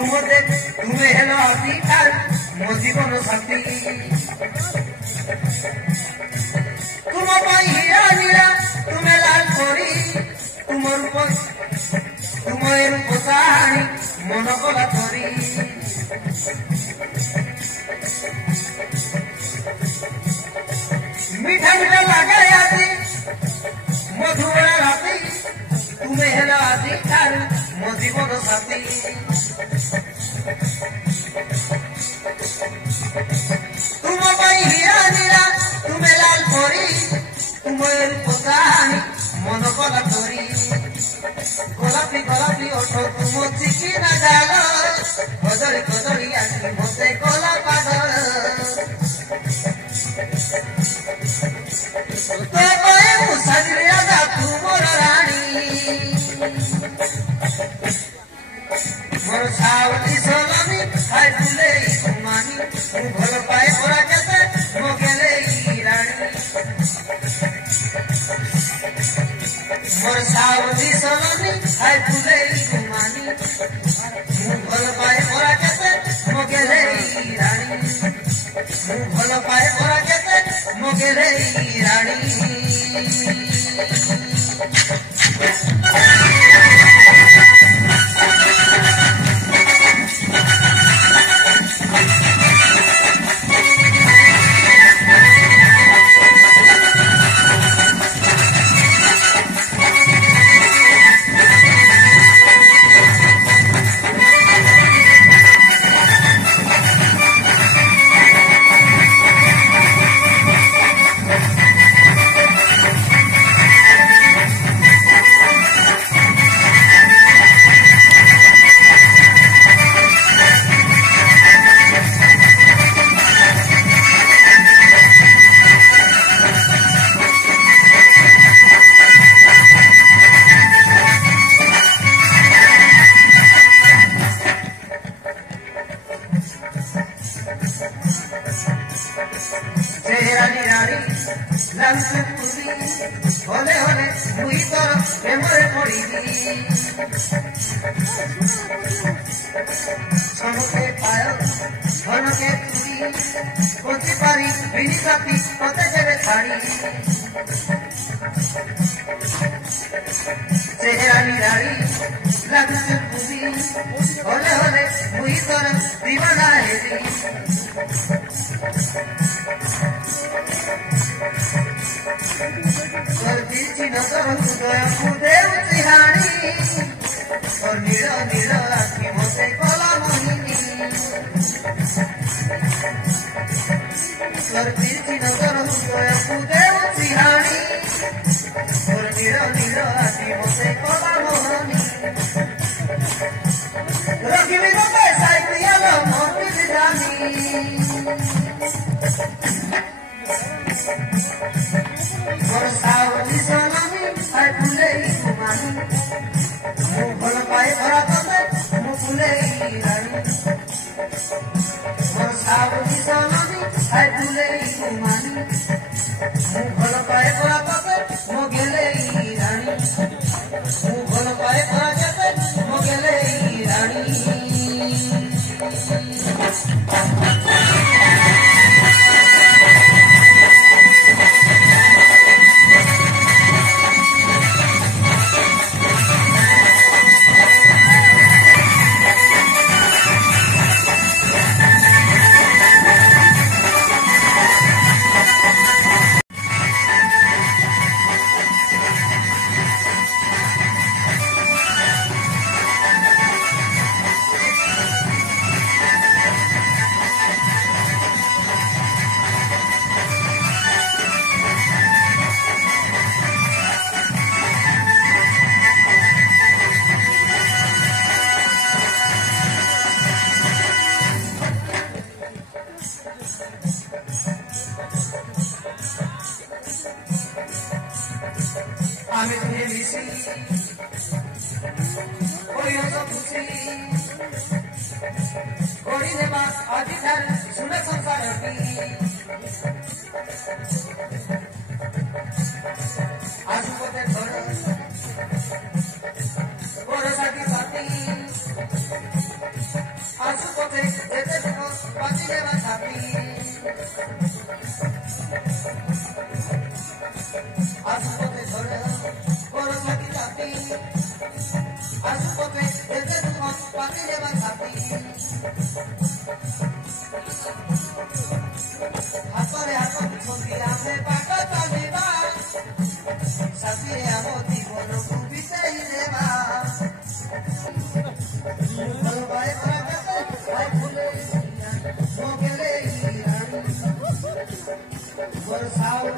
तुम्हें हेलो अधिकार मो जीवन साथी तुम हीरा हीरा तुम्हें लाल करी तुम रूप कहानी मन कला करी मीठा मीठा लगा आती मधुरा राती तुम्हें हेलो अधिकार मो जीवन साथी तुम हीरा हीरा तुम्हें लाल करी तुम्हें कहानी मन कला करी गोलापी गोलापी ओठ तुम चिकी ना डाल कदली कदली आखि मते कला पागल तुमर राणी मोर सावली सोलमी हाय फुले कुमानी भल पाए मोरा केते मो गेले राणी मोर सावली सोलमी हाय फुले कुमानी भल पाए मोरा केते मो गेले राणी भल पाए मोरा केते मो गेले राणी होले होले मुई तोर प्रेमरे पड़ीबी छनके पाय छनके तुरी कोची पारी बिनी साथी पते जेरे छाड़ी चेहरा निराड़ी लगुचे पुरी होले होले मुई तोर दीवाना हेरी नजर हृदय देव सिहानी और नील नील आखि मते कला मोहिनी नजर हृदय देव सिहानी और नील नील आखि मते कला मोहिनी रखिबी तो पैसा प्रियल मोती जानी मोर सावली सोलमी हाय फुले कुमानी मु भल पाए भरा तबे मु फुले रानी मोर सावली सोलमी हाय फुले कुमानी मु भल पाए भरा तबे मु गेले रानी मु भल पाए भरा तबे मु गेले रानी আমি তুই মিশি করিও তো খুশি করি দেবা অধিকার শুনে সংসার আজু পথে ঘর বড় সাথী সাথী साथी रे साथी हातरे हाथ छंदी आमे बाटा चालिबा साथी रे आम जीवन को बिताई देबा भल भाई भाई फुले मोगले बरसाव